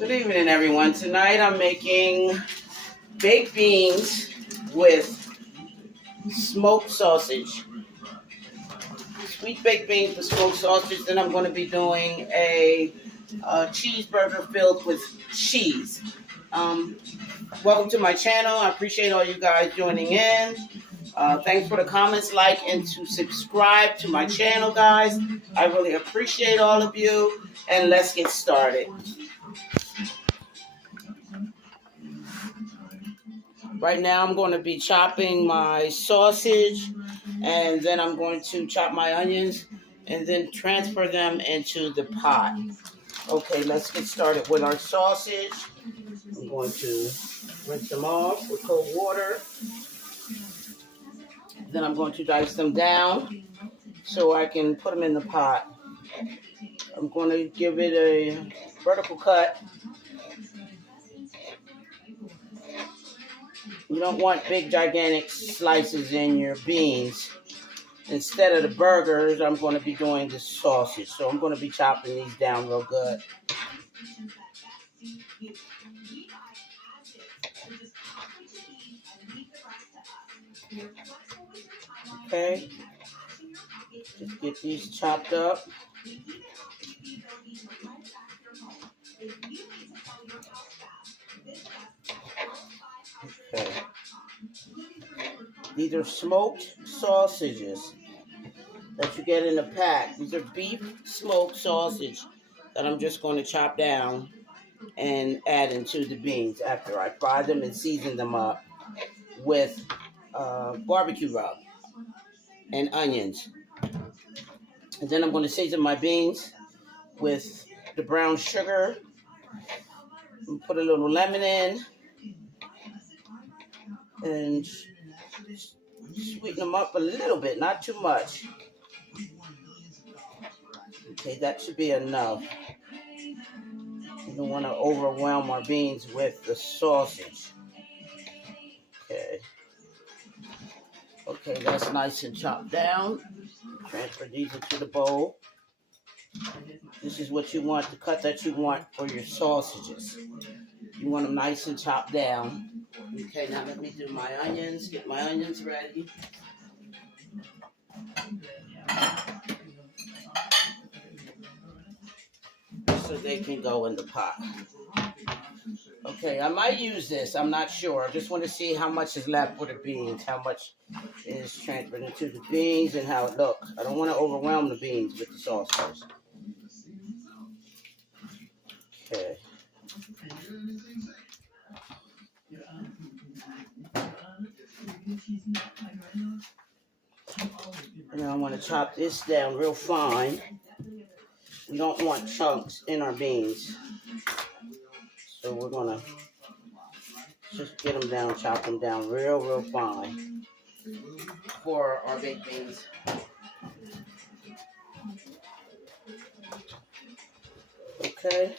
Good evening, everyone. Tonight I'm making baked beans with smoked sausage. Sweet baked beans with smoked sausage. Then I'm going to be doing a cheeseburger filled with cheese. Um, Welcome to my channel. I appreciate all you guys joining in. Thanks for the comments, like, and to subscribe to my channel, guys. I really appreciate all of you. And let's get started. Right now I'm going to be chopping my sausage, and then I'm going to chop my onions and then transfer them into the pot. Okay, let's get started with our sausage. I'm going to rinse them off with cold water. Then I'm going to dice them down so I can put them in the pot. I'm going to give it a vertical cut. You don't want big, gigantic slices in your beans. Instead of the burgers, I'm going to be doing the sausage. So I'm going to be chopping these down real good. Okay. Just get these chopped up. Okay. These are smoked sausages that you get in a pack. These are beef smoked sausage that I'm just going to chop down and add into the beans after I fry them and season them up with barbecue rub and onions. And then I'm going to season my beans with the brown sugar and put a little lemon in and sweeten them up a little bit, not too much. Okay, that should be enough. You don't want to overwhelm our beans with the sausage. Okay. Okay, that's nice and chopped down. Transfer these into the bowl. This is what you want, the cut that you want for your sausages. You want them nice and chopped down. Okay, now let me do my onions, get my onions ready. So they can go in the pot. Okay, I might use this, I'm not sure. I just want to see how much is left for the beans, how much is transferred into the beans and how it looks. I don't want to overwhelm the beans with the sausages. Okay. And I want to chop this down real fine. We don't want chunks in our beans. So we're going to just get them down, chop them down real fine for our baked beans. Okay.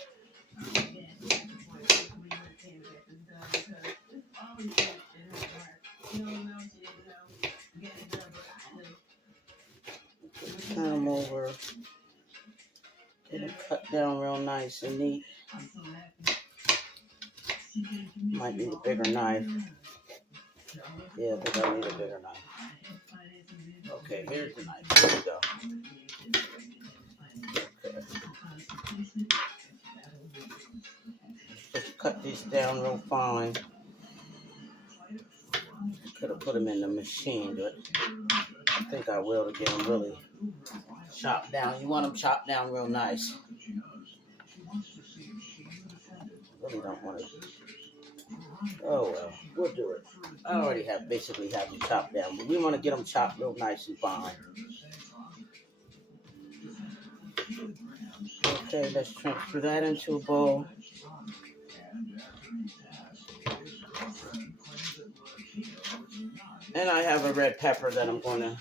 Turn them over. Get it cut down real nice and neat. Might need a bigger knife. Yeah, I think I need a bigger knife. Okay, here's the knife. Here we go. Okay. Just cut these down real fine. Could have put them in the machine, but I think I will to get them really chopped down. You want them chopped down real nice. Really don't want to. Oh well, we'll do it. I already basically have them chopped down, but we want to get them chopped real nice and fine. Okay, let's transfer that into a bowl. And I have a red pepper that I'm going to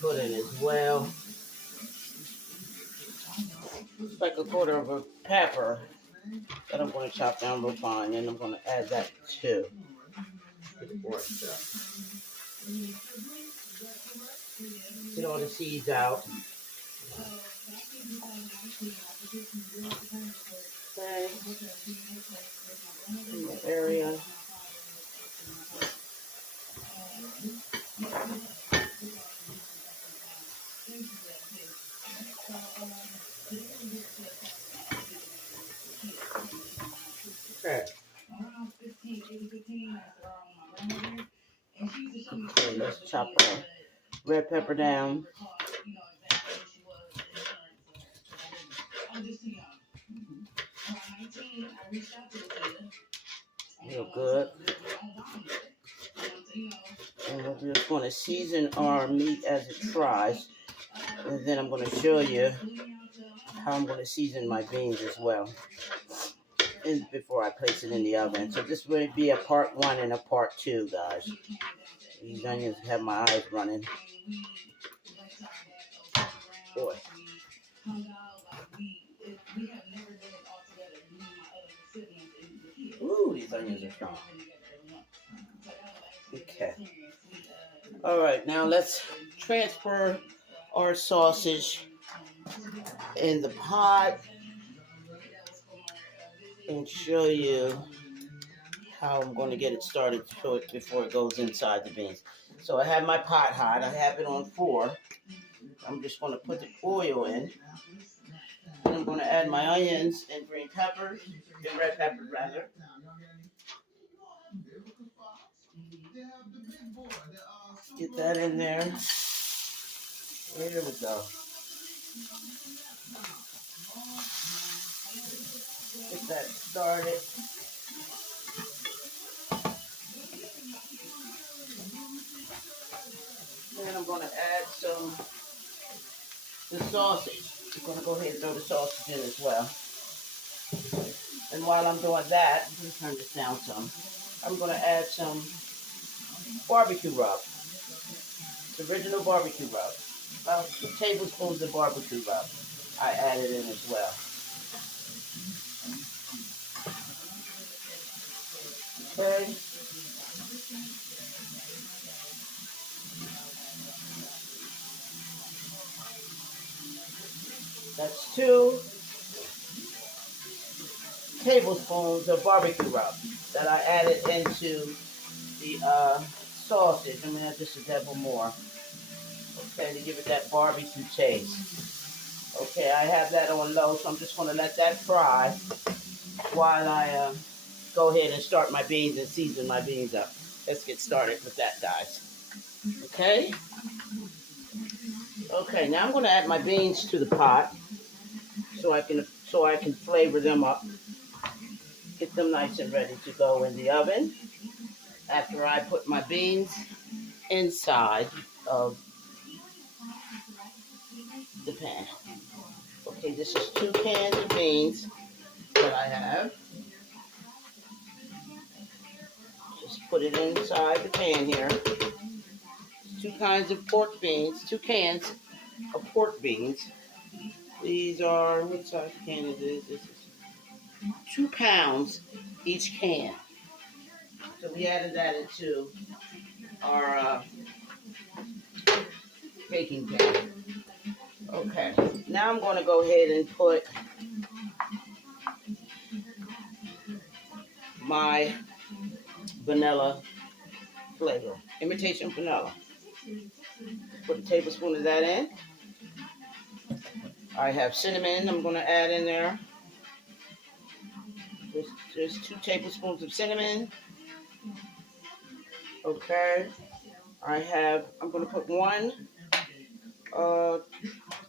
put in as well. It's like a quarter of a pepper that I'm going to chop down real fine, and I'm going to add that too. Get all the seeds out. Okay. In the area. Okay. Okay, let's chop our red pepper down. Real good. And we're just going to season our meat as it fries. And then I'm going to show you how I'm going to season my beans as well. And before I place it in the oven. So this will be a part 1 and a part 2, guys. These onions have my eyes running. Boy. Ooh, these onions are strong. Okay. All right, now let's transfer our sausage in the pot and show you how I'm going to get it started before it goes inside the beans. So I have my pot hot. I have it on 4. I'm just going to put the oil in. And I'm going to add my onions and green peppers, and red peppers rather. Get that in there. There we go. Get that started. Then I'm going to add the sausage. I'm going to go ahead and throw the sausage in as well. And while I'm doing that, I'm going to turn this down some. I'm going to add some barbecue rub. It's original barbecue rub. About 2 tablespoons of barbecue rub. I added in as well. Okay. That's 2 tablespoons of barbecue rub that I added into the sausage. I'm going to add just a dabble more. Okay, to give it that barbecue taste. Okay, I have that on low, so I'm just going to let that fry while I go ahead and start my beans and season my beans up. Let's get started with that, guys. Okay? Okay, now I'm going to add my beans to the pot so I can flavor them up. Get them nice and ready to go in the oven. After I put my beans inside of the pan. Okay, this is 2 cans of beans that I have. Just put it inside the pan here. 2 kinds of pork beans, 2 cans of pork beans. These are, what size can is this? This is 2 pounds each can. So we added that into our baking pan. Okay, now I'm going to go ahead and put my vanilla flavor, imitation vanilla. Put a tablespoon of that in. I have cinnamon I'm going to add in there. Just 2 tablespoons of cinnamon. Okay. I'm going to put 1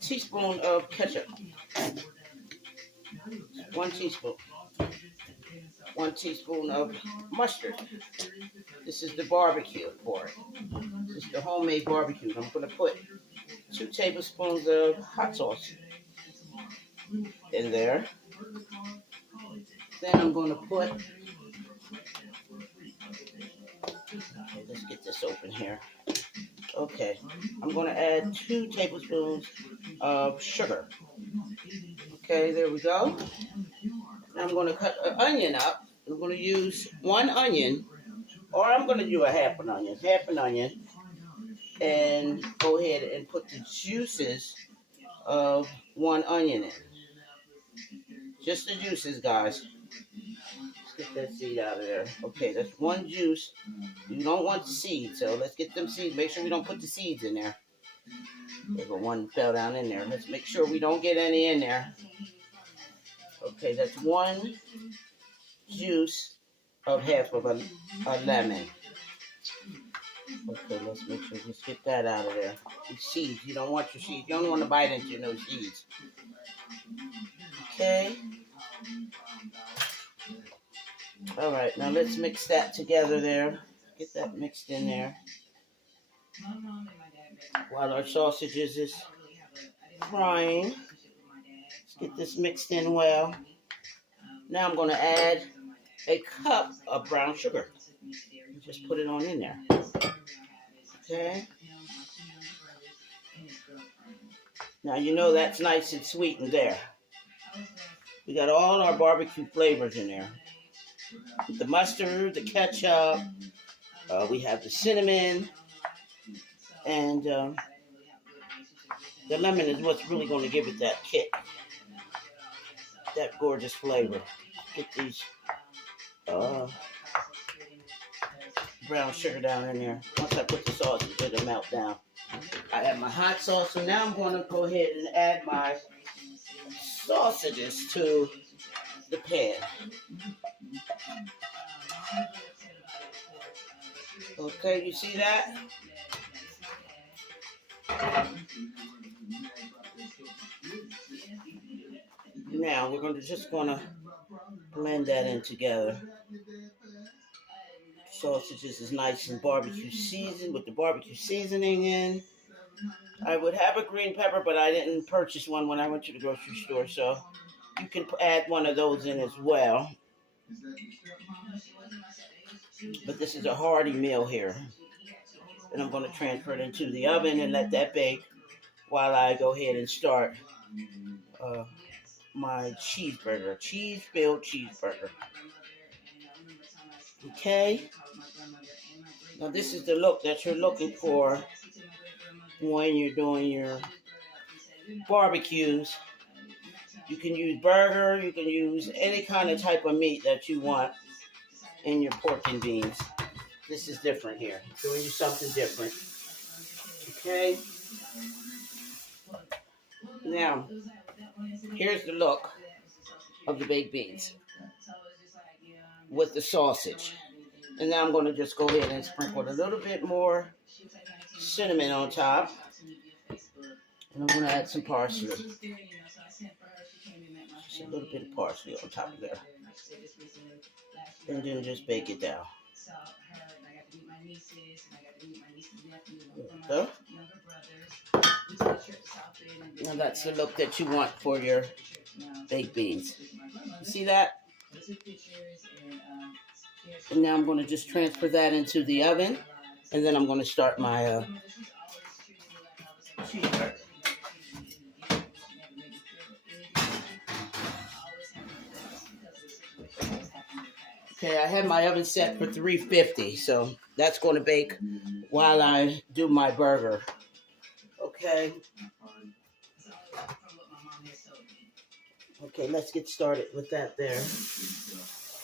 teaspoon of ketchup. 1 teaspoon. 1 teaspoon of mustard. This is the barbecue for it. This is the homemade barbecue. I'm going to put 2 tablespoons of hot sauce in there. Then I'm going to put, okay, let's get this open here. Okay, I'm going to add 2 tablespoons of sugar. Okay, there we go. Now I'm going to cut an onion up. I'm going to use 1 onion, or I'm going to do a half an onion, and go ahead and put the juices of 1 onion in. Just the juices, guys. Let's get that seed out of there. Okay, that's one juice. You don't want the seeds, so let's get them seeds. Make sure we don't put the seeds in there. There's one fell down in there. Let's make sure we don't get any in there. Okay, that's one juice of half of a lemon. Okay, let's make sure just get that out of there. The seeds, you don't want your seeds. You don't want to bite into no seeds. Okay. All right, now let's mix that together there. Get that mixed in there. While our sausages is frying, let's get this mixed in well. Now I'm going to add a cup of brown sugar. Just put it on in there. Okay. Now you know that's nice and sweetened there. We got all our barbecue flavors in there. The mustard, the ketchup, we have the cinnamon, and the lemon is what's really going to give it that kick, that gorgeous flavor. Get these brown sugar down in there. Once I put the sausage, it'll melt down. I have my hot sauce, so now I'm going to go ahead and add my sausages to the pan. Okay, you see that? Now we're just gonna blend that in together. Sausages is nice and barbecue seasoned with the barbecue seasoning in. I would have a green pepper, but I didn't purchase one when I went to the grocery store, so you can add one of those in as well. But this is a hearty meal here. And I'm going to transfer it into the oven and let that bake while I go ahead and start my cheeseburger, cheese-filled cheeseburger. Okay. Now this is the look that you're looking for when you're doing your barbecues. You can use burger, you can use any kind of type of meat that you want in your pork and beans. This is different here. Showing you something different. Okay. Now, here's the look of the baked beans with the sausage. And now I'm going to just go ahead and sprinkle a little bit more cinnamon on top. And I'm going to add some parsley. Just a little bit of parsley on top of there. And then just bake it down. Okay. Now that's the look that you want for your baked beans. You see that? And now I'm going to just transfer that into the oven. And then I'm going to start my cheeseburger. Okay, I have my oven set for 350, so that's going to bake while I do my burger. Okay. Okay, let's get started with that there.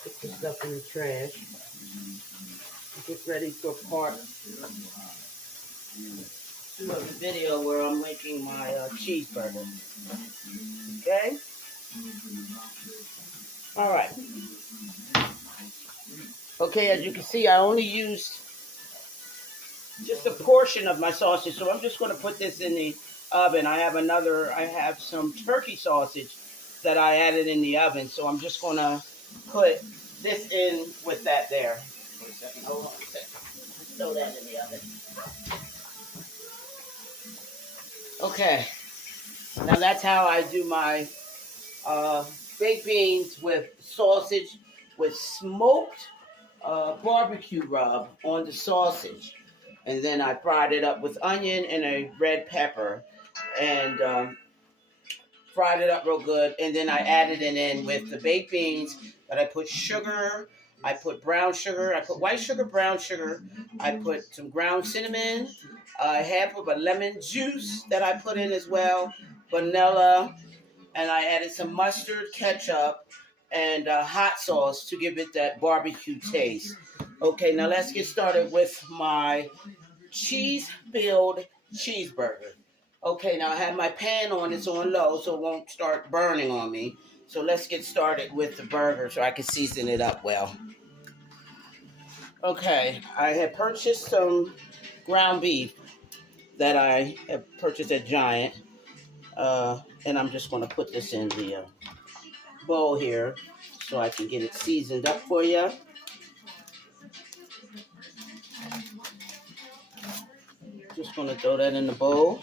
Put the stuff in the trash. Get ready for part 2 of the video where I'm making my cheeseburger. Okay? All right. Okay, as you can see, I only used just a portion of my sausage, so I'm just going to put this in the oven. I have some turkey sausage that I added in the oven, so I'm just going to put this in with that there. Wait a second, hold on a second. Let's throw that in the oven. Okay, now that's how I do my baked beans with sausage with smoked barbecue rub on the sausage, and then I fried it up with onion and a red pepper, and fried it up real good, and then I added it in with the baked beans. But I put sugar, I put brown sugar, I put white sugar, brown sugar, I put some ground cinnamon, half of a lemon juice that I put in as well, vanilla, and I added some mustard, ketchup, and hot sauce to give it that barbecue taste. Okay, now let's get started with my cheese-filled cheeseburger. Okay, now I have my pan on, it's on low, so it won't start burning on me. So let's get started with the burger so I can season it up well. Okay, I had purchased some ground beef that I have purchased at Giant. And I'm just going to put this in the bowl here so I can get it seasoned up for you. Just going to throw that in the bowl.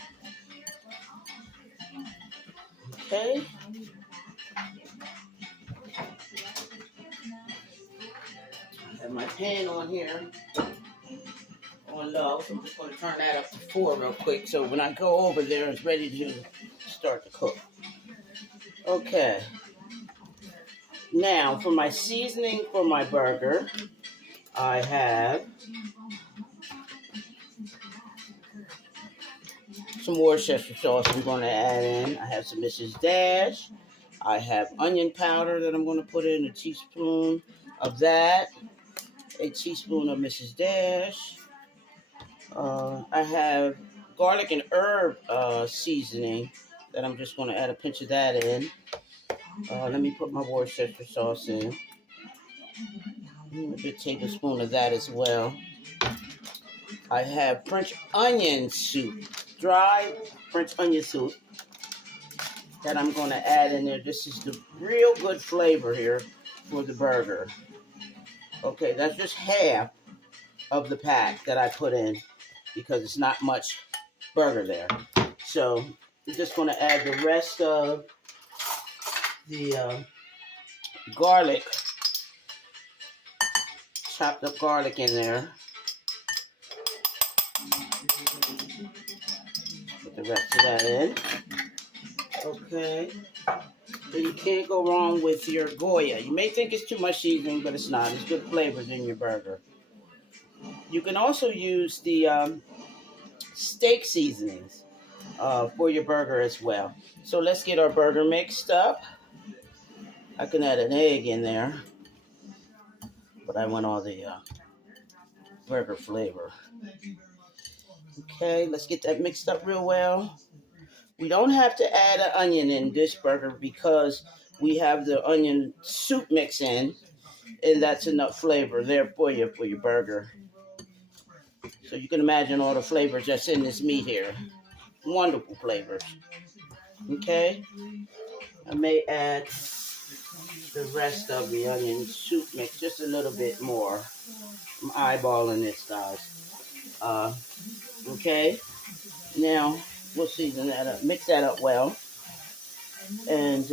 Okay. I have my pan on here on low, so I'm just going to turn that up to 4 real quick so when I go over there it's ready to start to cook. Okay. Now for my seasoning for my burger, I have some Worcestershire sauce I'm going to add in. I have some Mrs. Dash. I have onion powder that I'm going to put in, a teaspoon of that, a teaspoon of Mrs. Dash. I have garlic and herb seasoning that I'm just going to add a pinch of that in. Let me put my Worcestershire sauce in. A good tablespoon of that as well. I have French onion soup, dry French onion soup that I'm going to add in there. This is the real good flavor here for the burger. Okay, that's just half of the pack that I put in because it's not much burger there. So I'm just going to add the rest of the garlic, chopped up garlic in there. Put the rest of that in. Okay. So you can't go wrong with your Goya. You may think it's too much seasoning, but it's not. It's good flavors in your burger. You can also use the steak seasonings for your burger as well. So let's get our burger mixed up. I can add an egg in there, but I want all the burger flavor. Okay, let's get that mixed up real well. We don't have to add an onion in this burger because we have the onion soup mix in, and that's enough flavor there for your burger. So you can imagine all the flavors that's in this meat here. Wonderful flavors. Okay, I may add the rest of the onion soup mix just a little bit more. I'm eyeballing this, guys. Okay, now we'll season that up, mix that up well, and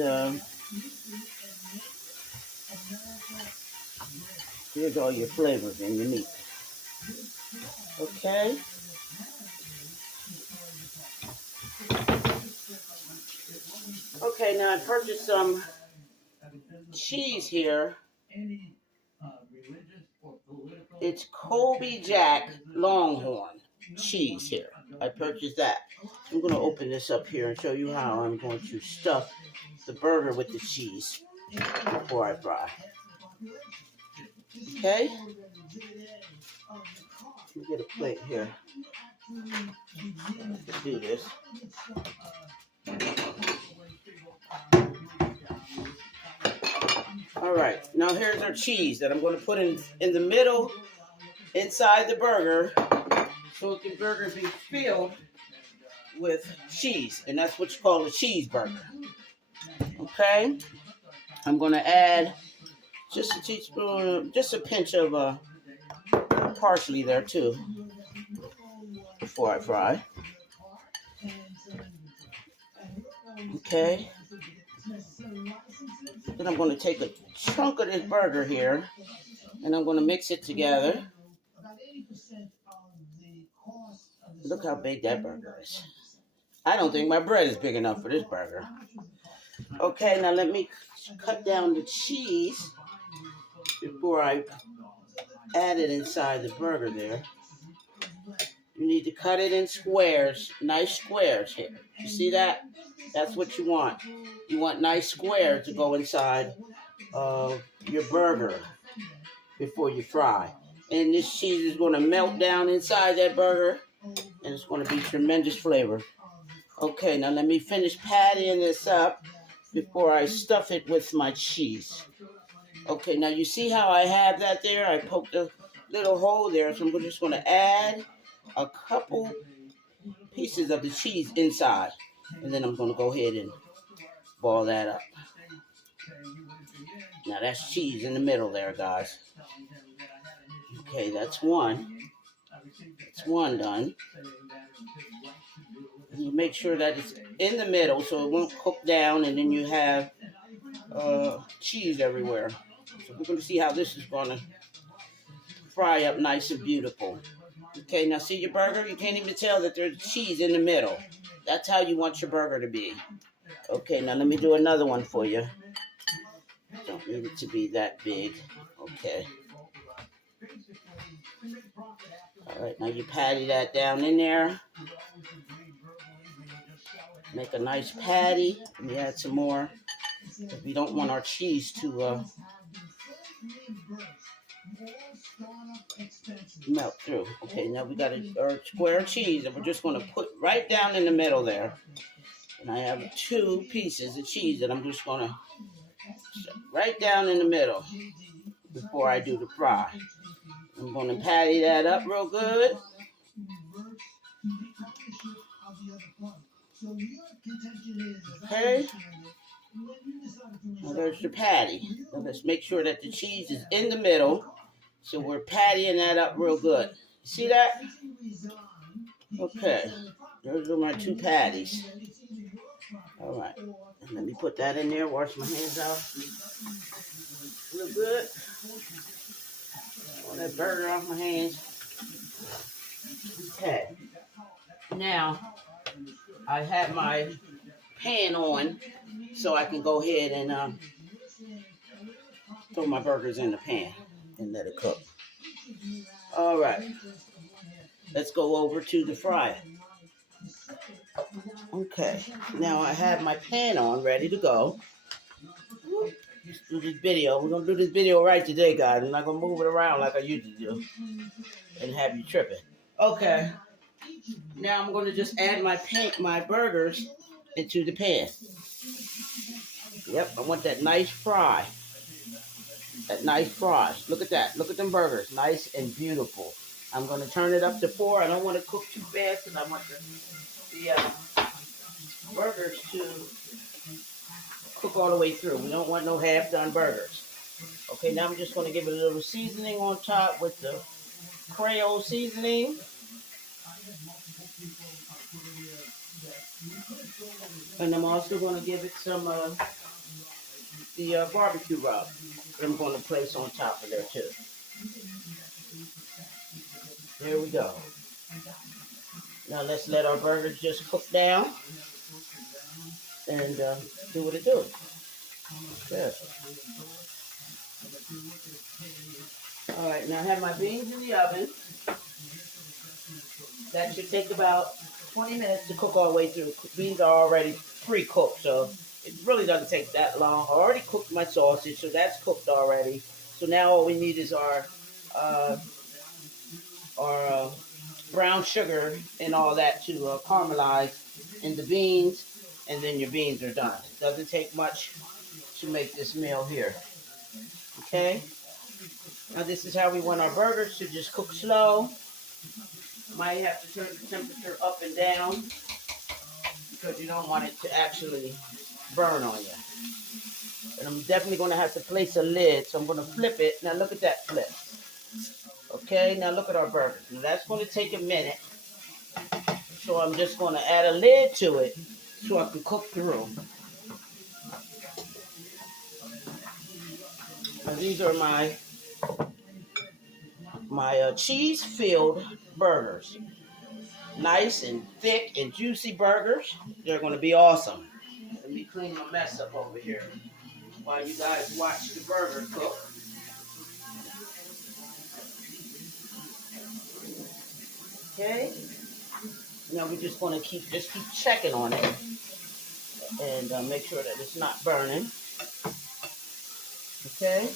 here's all your flavors in your meat. Okay. Okay, now I purchased some cheese here. It's Colby Jack Longhorn cheese here. I purchased that. I'm going to open this up here and show you how I'm going to stuff the burger with the cheese before I fry. Okay? Let me get a plate here. Let's do this. All right, now here's our cheese that I'm going to put in the middle inside the burger so the burger be filled with cheese, and that's what you call a cheeseburger. Okay, I'm going to add just a teaspoon, just a pinch of parsley there too before I fry. Okay. Then I'm going to take a chunk of this burger here and I'm going to mix it together. Look how big that burger is. I don't think my bread is big enough for this burger. Okay, now let me cut down the cheese before I add it inside the burger there. You need to cut it in squares, nice squares here. You see that? That's what you want. You want nice square to go inside your burger before you fry. And this cheese is going to melt down inside that burger, and it's going to be tremendous flavor. Okay, now let me finish pattying this up before I stuff it with my cheese. Okay, now you see how I have that there? I poked a little hole there, so I'm just going to add a couple pieces of the cheese inside. And then I'm going to go ahead and ball that up. Now that's cheese in the middle there, guys. Okay, that's one. That's one done. And you make sure that it's in the middle so it won't cook down and then you have cheese everywhere. So we're going to see how this is going to fry up nice and beautiful. Okay, now see your burger? You can't even tell that there's cheese in the middle. That's how you want your burger to be. Okay, now let me do another one for you. Don't need it to be that big. Okay. All right, now you patty that down in there. Make a nice patty. Let me add some more. We don't want our cheese to melt through. Okay, now we got our square cheese, and we're just going to put right down in the middle there. And I have 2 pieces of cheese that I'm just going to right down in the middle before I do the fry. I'm going to patty that up real good. Okay. Now there's the patty. Now let's make sure that the cheese is in the middle. So we're pattying that up real good. See that? Okay. Those are my 2 patties. All right. And let me put that in there. Wash my hands off. Real good. All that burger off my hands. Okay. Now, I have my pan on so I can go ahead and throw my burgers in the pan and let it cook. All right. Let's go over to the fryer. Okay. Now I have my pan on ready to go. Let's do this video. We're going to do this video right today, guys. I'm not going to move it around like I usually do and have you tripping. Okay. Now I'm going to just add my burgers into the pan. Yep, I want that nice fry. That nice fry. Look at that. Look at them burgers. Nice and beautiful. I'm going to turn it up to 4. I don't want to cook too fast because I want the burgers to cook all the way through. We don't want no half-done burgers. Okay, now I'm just going to give it a little seasoning on top with the Creole seasoning. And I'm also going to give it some the barbecue rub that I'm going to place on top of there too. There we go. Now let's let our burgers just cook down and do what it do. Good. All right, now I have my beans in the oven. That should take about 20 minutes to cook all the way through. Beans are already pre-cooked, so it really doesn't take that long. I already cooked my sausage, so that's cooked already. So now all we need is our brown sugar and all that to caramelize in the beans, and then your beans are done. It doesn't take much to make this meal here. Okay? Now this is how we want our burgers to just cook slow. Might have to turn the temperature up and down because you don't want it to actually burn on you. And I'm definitely going to have to place a lid, so I'm going to flip it. Now look at that flip. Okay, now look at our burgers. Now that's going to take a minute. So I'm just going to add a lid to it so I can cook through. Now these are my cheese-filled burgers. Nice and thick and juicy burgers. They're going to be awesome. Let me clean my mess up over here while you guys watch the burger cook. Okay. Now we're just going to keep checking on it and make sure that it's not burning. Okay,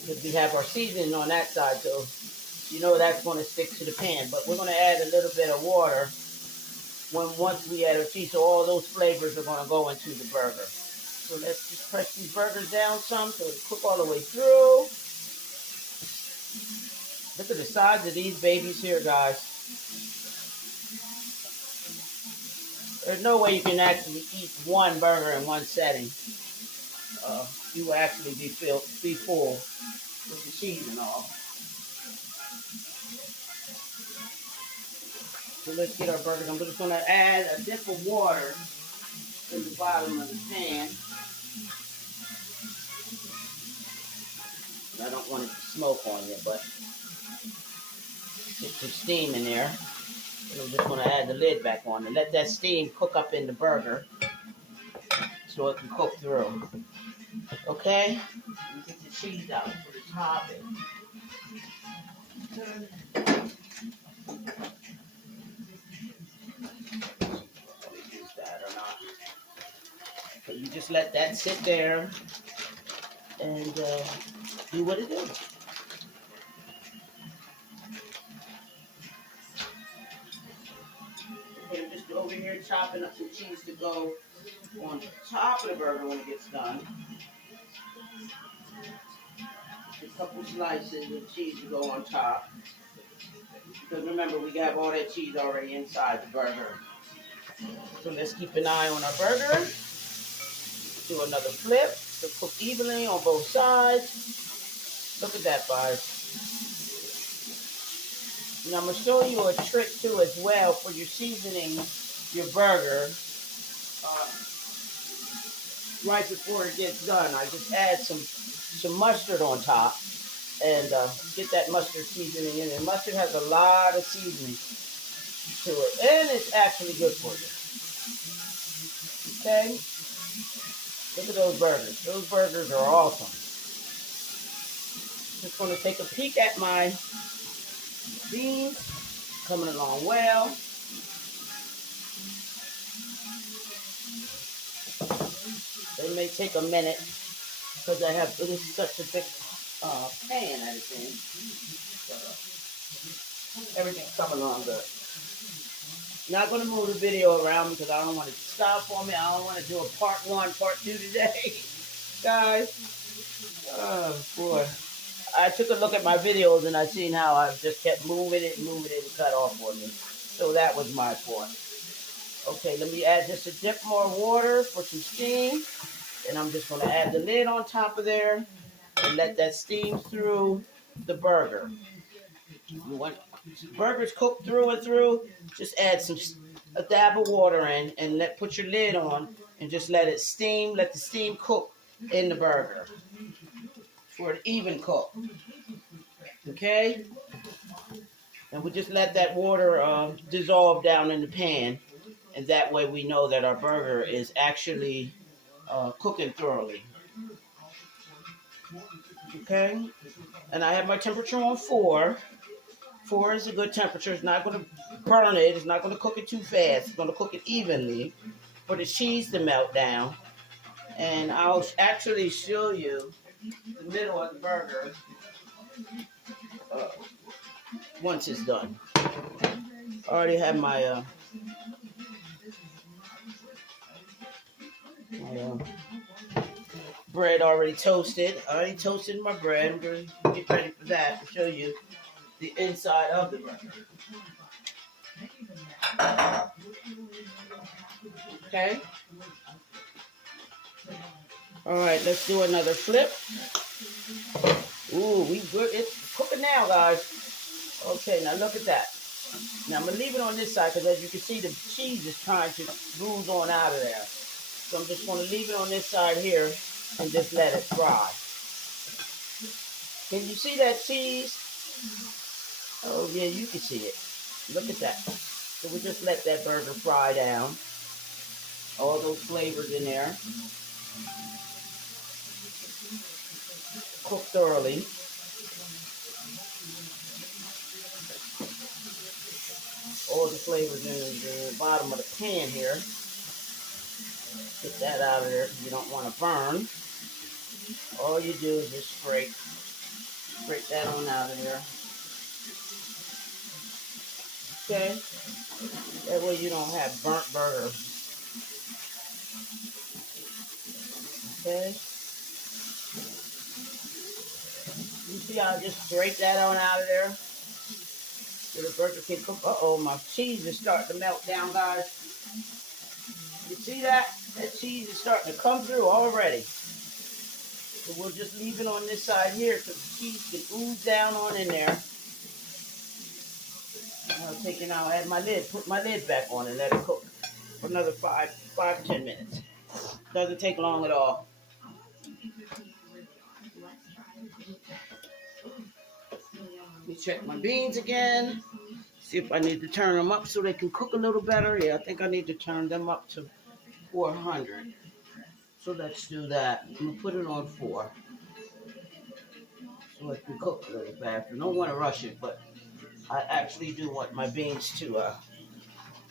because we have our seasoning on that side, so you know that's going to stick to the pan. But we're going to add a little bit of water once we add our cheese, so all those flavors are going to go into the burger. So let's just press these burgers down some so they cook all the way through. Look at the size of these babies here, guys. There's no way you can actually eat one burger in one setting. You will actually be full with the cheese and all. So let's get our burgers. I'm just going to add a dip of water in the bottom of the pan. I don't want it to smoke on you, but get some steam in there. And I'm just going to add the lid back on and let that steam cook up in the burger so it can cook through. Okay? Let me get the cheese out for the topping. Is that or not? So you just let that sit there and do what it is. Okay, I'm just over here chopping up some cheese to go on top of the burger when it gets done. Just a couple slices of cheese to go on top. Because remember, we have all that cheese already inside the burger. So let's keep an eye on our burger. Do another flip to cook evenly on both sides. Look at that, guys. And I'm going to show you a trick too as well for your seasoning your burger right before it gets done. I just add some mustard on top and get that mustard seasoning in. And mustard has a lot of seasoning to it, and it's actually good for you. Okay? Look at those burgers. Those burgers are awesome. Just going to take a peek at my beans. Coming along well. They may take a minute because it is such a big pan that it's in. So, everything's coming along good. Not going to move the video around because I don't want it to stop on me. I don't want to do a part 1, part 2 today. Guys, oh boy. I took a look at my videos and I seen how I just kept moving it and cut off on me. So that was my fault. Okay, let me add just a dip more water for some steam. And I'm just going to add the lid on top of there and let that steam through the burger. When burgers cook through and through, just add a dab of water in and put your lid on and just let it steam. Let the steam cook in the burger for an even cook. Okay? And we just let that water dissolve down in the pan, and that way we know that our burger is actually cooking thoroughly. Okay? And I have my temperature on 4. 4 is a good temperature. It's not going to burn it. It's not going to cook it too fast. It's going to cook it evenly for the cheese to melt down. And I'll actually show you the middle of the burger once it's done. I already have my bread already toasted. I already toasted my bread. I'm going to get ready for that to show you the inside of the burger. Okay. All right, let's do another flip. Ooh, we good. It's cooking now, guys. Okay, now look at that. Now I'm gonna leave it on this side because as you can see, the cheese is trying to ooze on out of there. So I'm just gonna leave it on this side here and just let it fry. Can you see that cheese? Oh yeah, you can see it. Look at that. So we just let that burger fry down. All those flavors in there. Cook thoroughly. All the flavors in the bottom of the pan here. Get that out of there if you don't want to burn. All you do is just scrape that on out of there. Okay? That way you don't have burnt burger. Okay? You see how I just scrape that on out of there? So the burger can cook. Uh-oh, my cheese is starting to melt down, guys. You see that? That cheese is starting to come through already. So we'll just leave it on this side here so the cheese can ooze down on in there. I'll take it now, add my lid, put my lid back on and let it cook for another 5 to 10 minutes. Doesn't take long at all. Let me check my beans again. See if I need to turn them up so they can cook a little better. Yeah, I think I need to turn them up to 400. So let's do that. I'm going to put it on 4. So it can cook a little faster. Don't want to rush it, but I actually do want my beans to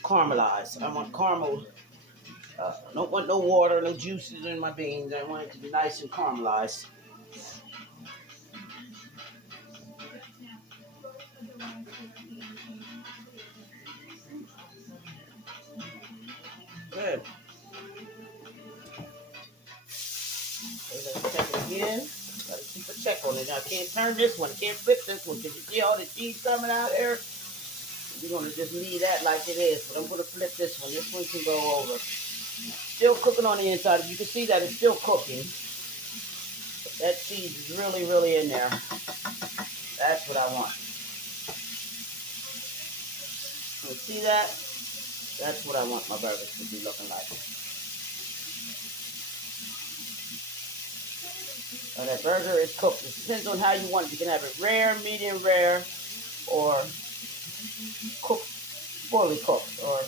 caramelize. I want caramel. Don't want no water, no juices in my beans. I want it to be nice and caramelized. Good. Okay, let's check it again. Gotta keep a check on it. Now, I can't turn this one. I can't flip this one because you see all the cheese coming out there. We're gonna just leave that like it is, but I'm gonna flip this one. This one can go over. Still cooking on the inside. You can see that it's still cooking. But that cheese is really, really in there. That's what I want. You see that? That's what I want my burgers to be looking like. Now that burger is cooked. It depends on how you want it. You can have it rare, medium rare, or cooked, fully cooked, or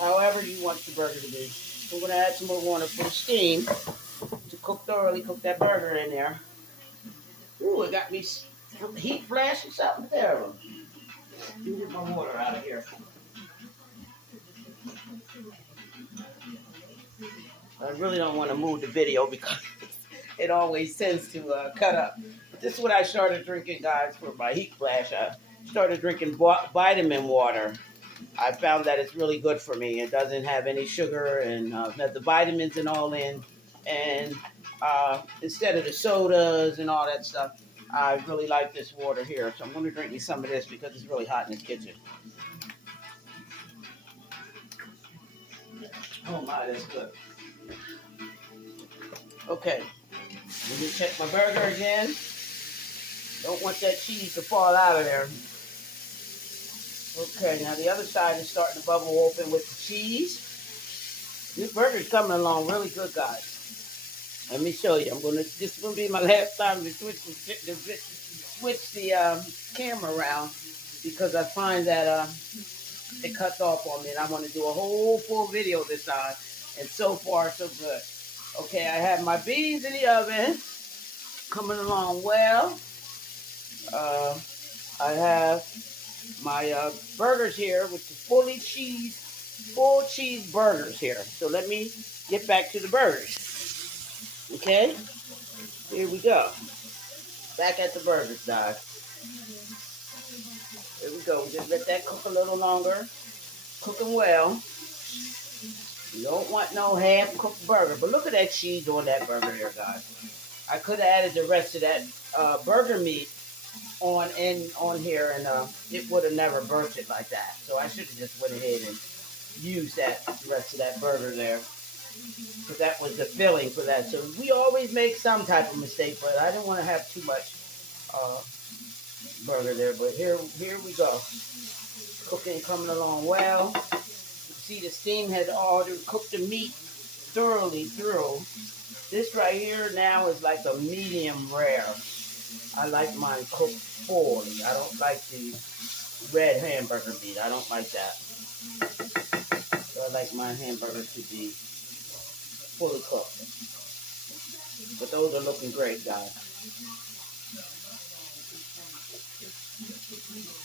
however you want the burger to be. So I'm going to add some more water for the steam to cook thoroughly, cook that burger in there. Ooh, it got me heat flash or something terrible. Let me get my water out of here. I really don't want to move the video because it always tends to cut up. But this is what I started drinking, guys, for my heat flash. I started drinking vitamin water. I found that it's really good for me. It doesn't have any sugar and has the vitamins and all in. And instead of the sodas and all that stuff, I really like this water here. So I'm going to drink me some of this because it's really hot in this kitchen. Oh my, that's good. Okay, let me check my burger again. Don't want that cheese to fall out of there. Okay, now the other side is starting to bubble open with the cheese. This burger's coming along really good, guys. Let me show you. This is gonna be my last time to switch the camera around because I find that it cuts off on me, and I want to do a whole full video this time. And so far, so good. Okay, I have my beans in the oven, coming along well. I have my burgers here, which is full cheese burgers here. So let me get back to the burgers. Okay, here we go. Back at the burgers, guys. Here we go. Just let that cook a little longer. Cooking well. You don't want no half-cooked burger. But look at that cheese on that burger here, guys. I could have added the rest of that burger meat on here, and it would have never burnt it like that. So I should have just went ahead and used the rest of that burger there. Because that was the filling for that. So we always make some type of mistake, but I didn't want to have too much burger there. But here we go. Cooking, coming along well. See, the steam has already cooked the meat thoroughly through. This right here now is like a medium rare. I like mine cooked fully. I don't like the red hamburger meat. I don't like that. So I like my hamburgers to be fully cooked. But those are looking great, guys.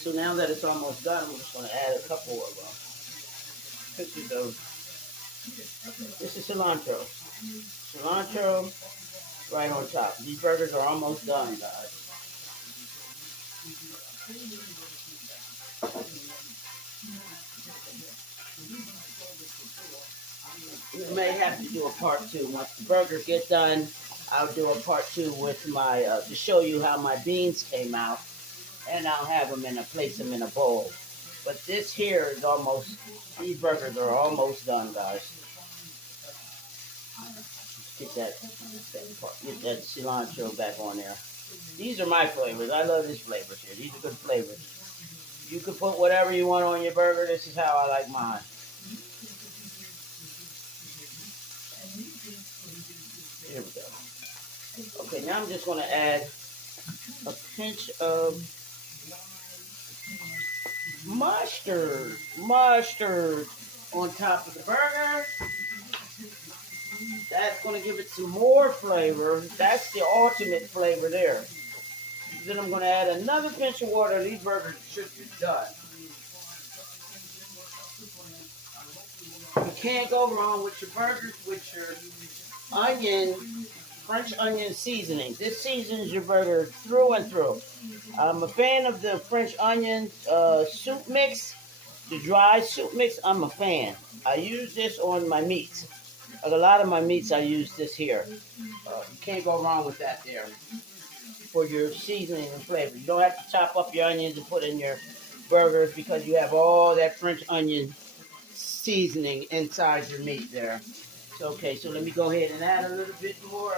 So now that it's almost done, I'm just going to add a couple of pieces of, this is cilantro. cilantro right on top. These burgers are almost done, guys. We may have to do a part two. Once the burgers get done, I'll do a part two with my, to show you how my beans came out. And I'll have them place them in a bowl. But this here is almost, these burgers are almost done, guys. Get that cilantro back on there. These are my flavors. I love these flavors here. These are good flavors. You can put whatever you want on your burger. This is how I like mine. Here we go. Okay, now I'm just going to add a pinch of mustard. Mustard on top of the burger. That's going to give it some more flavor. That's the ultimate flavor there. Then I'm going to add another pinch of water. These burgers should be done. You can't go wrong with your burgers with your onion, French onion seasoning. This seasons your burger through and through. I'm a fan of the French onion soup mix, the dry soup mix. I'm a fan. I use this on my meats. Like a lot of my meats, I use this here. You can't go wrong with that there for your seasoning and flavor. You don't have to chop up your onions and put in your burgers because you have all that French onion seasoning inside your meat there. Okay, so let me go ahead and add a little bit more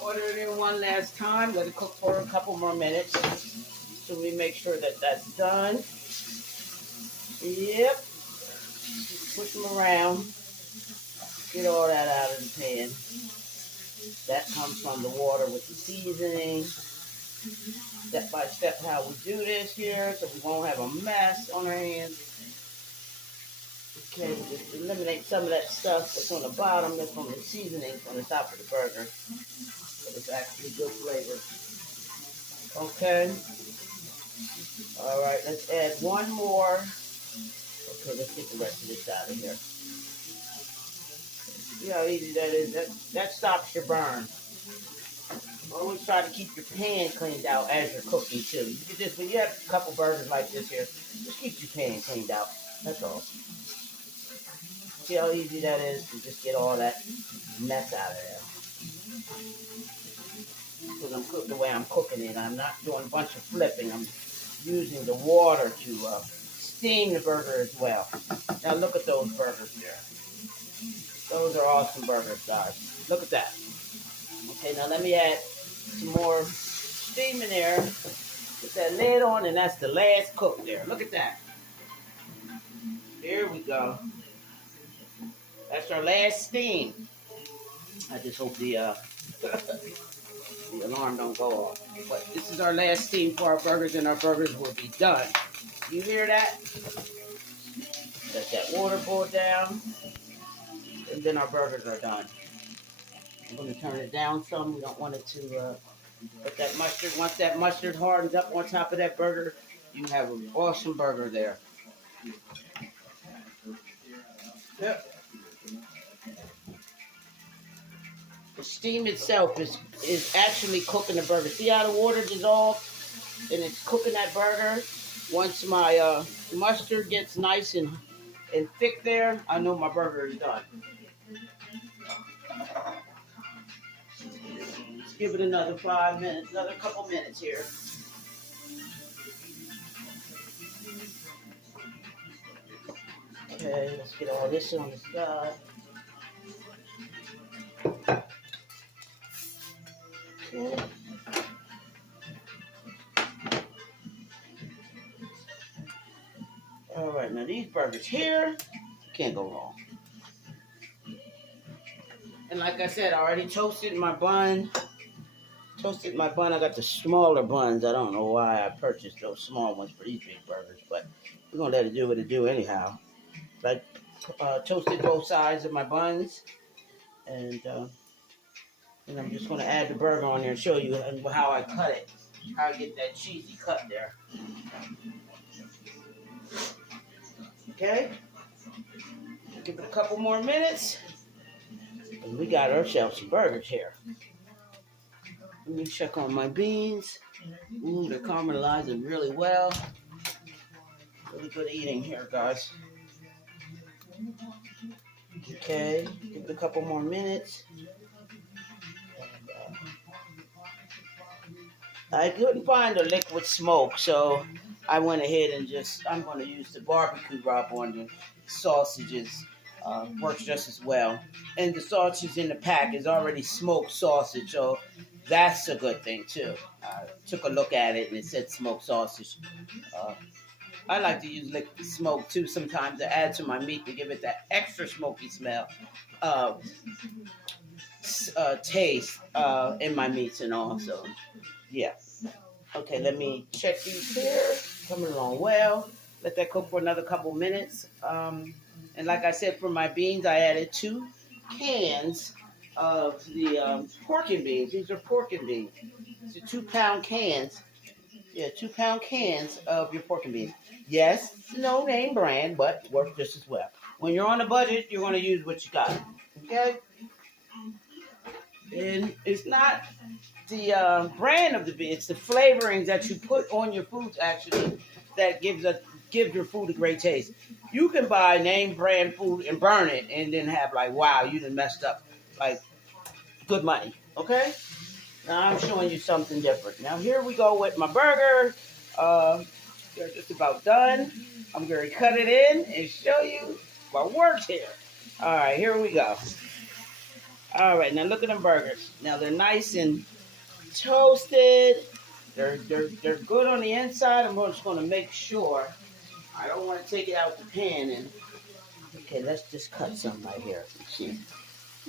water in one last time. Let it cook for a couple more minutes so we make sure that that's done. Yep. Push them around. Get all that out of the pan. That comes from the water with the seasoning. Step by step how we do this here so we won't have a mess on our hands. Okay, we just eliminate some of that stuff that's on the bottom. That's from the seasoning on the top of the burger. But it's actually good flavor. Okay. All right, let's add one more. Okay, let's get the rest of this out of here. See how easy that is? That stops your burn. Always try to keep your pan cleaned out as you're cooking too. You can just, when you have a couple burgers like this here, just keep your pan cleaned out. That's all. See how easy that is to just get all that mess out of there. Because I'm cooking the way I'm cooking it. I'm not doing a bunch of flipping. I'm using the water to steam the burger as well. Now look at those burgers there. Those are awesome burgers, guys. Look at that. Okay, now let me add some more steam in there. Put that lid on, and that's the last cook there. Look at that. There we go. That's our last steam. I just hope the the alarm don't go off. But this is our last steam for our burgers, and our burgers will be done. You hear that? Let that water boil down, and then our burgers are done. I'm going to turn it down some. We don't want it to put that mustard. Once that mustard hardens up on top of that burger, you have an awesome burger there. Yep. The steam itself is actually cooking the burger. See how the water dissolved and it's cooking that burger? Once my mustard gets nice and thick there, I know my burger is done. Let's give it another 5 minutes, another couple minutes here. Okay, let's get all this on the side. Okay. All right, now these burgers here, can't go wrong. And like I said, I already toasted my bun. I got the smaller buns. I don't know why I purchased those small ones for these big burgers, but we're going to let it do what it do anyhow. I toasted both sides of my buns, and I'm just going to add the burger on there and show you how I cut it, how I get that cheesy cut there. Okay? Give it a couple more minutes. And we got ourselves some burgers here. Let me check on my beans. Ooh, they're caramelizing really well. Really good eating here, guys. Okay, give it a couple more minutes. And, I couldn't find a liquid smoke, so I went ahead and I'm going to use the barbecue rub on the sausages. Works just as well. And the sausage in the pack is already smoked sausage, so that's a good thing too. I took a look at it and it said smoked sausage. Uh, I like to use liquid smoke too sometimes to add to my meat to give it that extra smoky smell, uh, taste in my meats and all. So, yeah. Okay, let me check these here. Coming along well. Let that cook for another couple minutes. And like I said, for my beans, I added 2 cans of the pork and beans. These are pork and beans. So 2-pound cans. Yeah, 2-pound cans of your pork and beans. Yes, no name brand, but works just as well. When you're on a budget, you're going to use what you got. Okay? And it's not the brand of the bean, it's the flavorings that you put on your foods actually that gives your food a great taste. You can buy name brand food and burn it and then have like, wow, you done messed up. Like, good money. Okay? Now I'm showing you something different. Now here we go with my burger. They're just about done. I'm going to cut it in and show you my work here. All right, here we go. All right, now look at them burgers. Now they're nice and toasted. They're good on the inside. I'm just going to make sure. I don't want to take it out the pan. And okay, let's just cut some right here. See?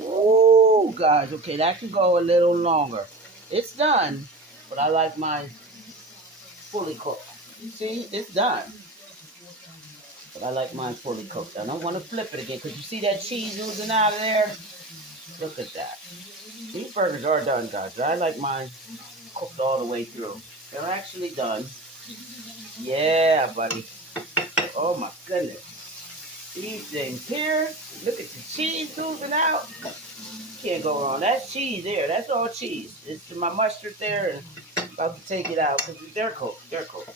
Oh, guys. Okay, that can go a little longer. It's done, but I like mine fully cooked. See, it's done. But I like mine fully cooked. I don't want to flip it again because you see that cheese oozing out of there? Look at that. These burgers are done, guys. I like mine cooked all the way through. They're actually done. Yeah, buddy. Oh, my goodness. These things here. Look at the cheese oozing out. Can't go wrong. That's cheese there. That's all cheese. It's my mustard there. And about to take it out because they're cooked. They're cooked.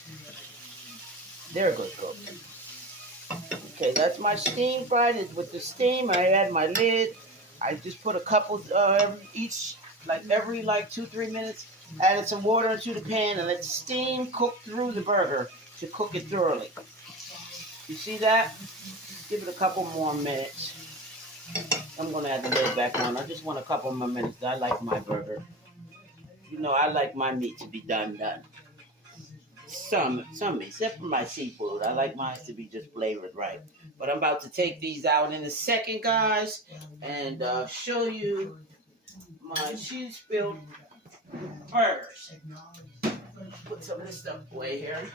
They're good cooked. Okay, that's my steam fried. It's with the steam. I add my lid. I just put a couple each, like every 2-3 minutes. Added some water into the pan and let the steam cook through the burger to cook it thoroughly. You see that? Give it a couple more minutes. I'm going to add the lid back on. I just want a couple more minutes. I like my burger. You know, I like my meat to be done. Some meat, except for my seafood. I like mine to be just flavored right. But I'm about to take these out in a second, guys, and show you my cheese-filled burgers. Put some of this stuff away here.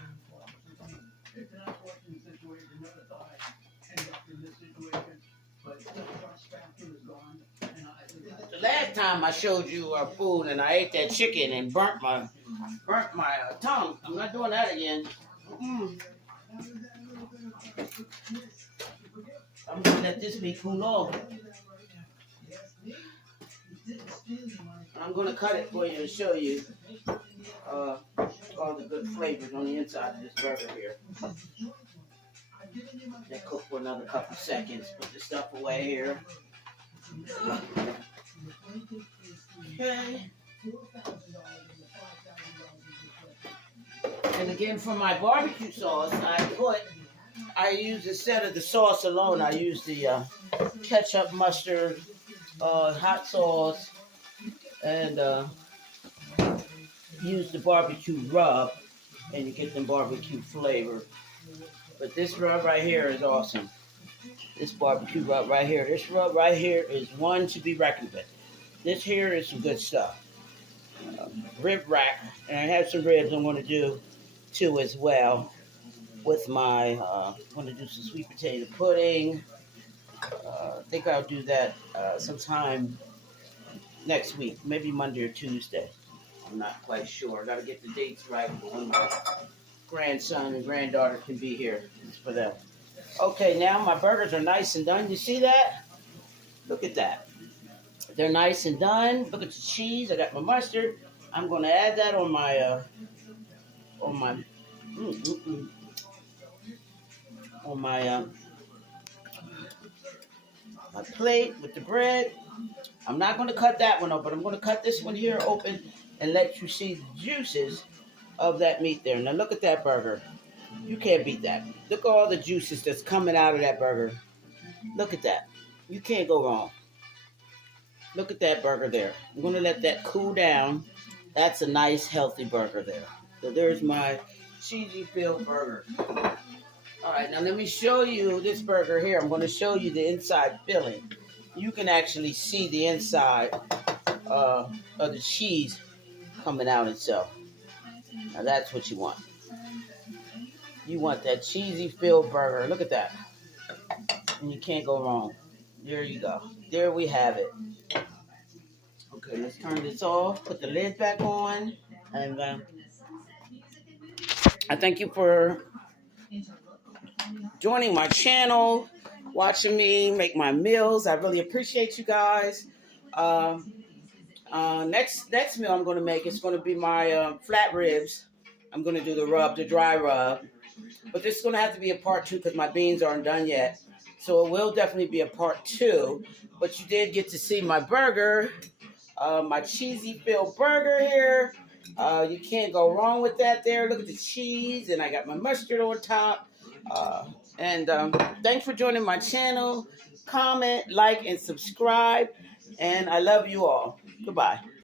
The last time I showed you our food and I ate that chicken and burnt my tongue. I'm not doing that again. I'm gonna let this be cool off. I'm gonna cut it for you and show you all the good flavors on the inside of this burger here. Let cook for another couple seconds. Put the stuff away here. Okay. And again, for my barbecue sauce, I use instead of the sauce alone, I use the ketchup, mustard, hot sauce, and use the barbecue rub, and you get the barbecue flavor. But this rub right here is awesome. This barbecue rub right here. This rub right here is one to be reckoned with. This here is some good stuff. Rib rack, and I have some ribs I'm going to do too as well with my, I'm going to do some sweet potato pudding. I think I'll do that sometime next week, maybe Monday or Tuesday. I'm not quite sure. I got to get the dates right when my grandson and granddaughter can be here. It's for them. Okay, now my burgers are nice and done. You see that? Look at that. They're nice and done. Look at the cheese. I got my mustard. I'm going to add that on my on my mm, mm, mm, on my plate with the bread. I'm not going to cut that one open. I'm going to cut this one here open and let you see the juices of that meat there. Now look at that burger. You can't beat that. Look at all the juices that's coming out of that burger. Look at that. You can't go wrong. Look at that burger there. I'm going to let that cool down. That's a nice, healthy burger there. So there's my cheesy filled burger. All right, now let me show you this burger here. I'm going to show you the inside filling. You can actually see the inside of the cheese coming out itself. Now that's what you want. You want that cheesy filled burger. Look at that. And you can't go wrong. There you go. There we have it. Okay, let's turn this off. Put the lid back on. And I thank you for joining my channel, watching me make my meals. I really appreciate you guys. Next meal I'm going to make is going to be my flat ribs. I'm going to do the dry rub. But this is going to have to be a part 2 because my beans aren't done yet. So it will definitely be a part 2. But you did get to see my burger, my cheesy filled burger here. You can't go wrong with that there. Look at the cheese, and I got my mustard on top. Thanks for joining my channel. Comment, like, and subscribe. And I love you all. Goodbye.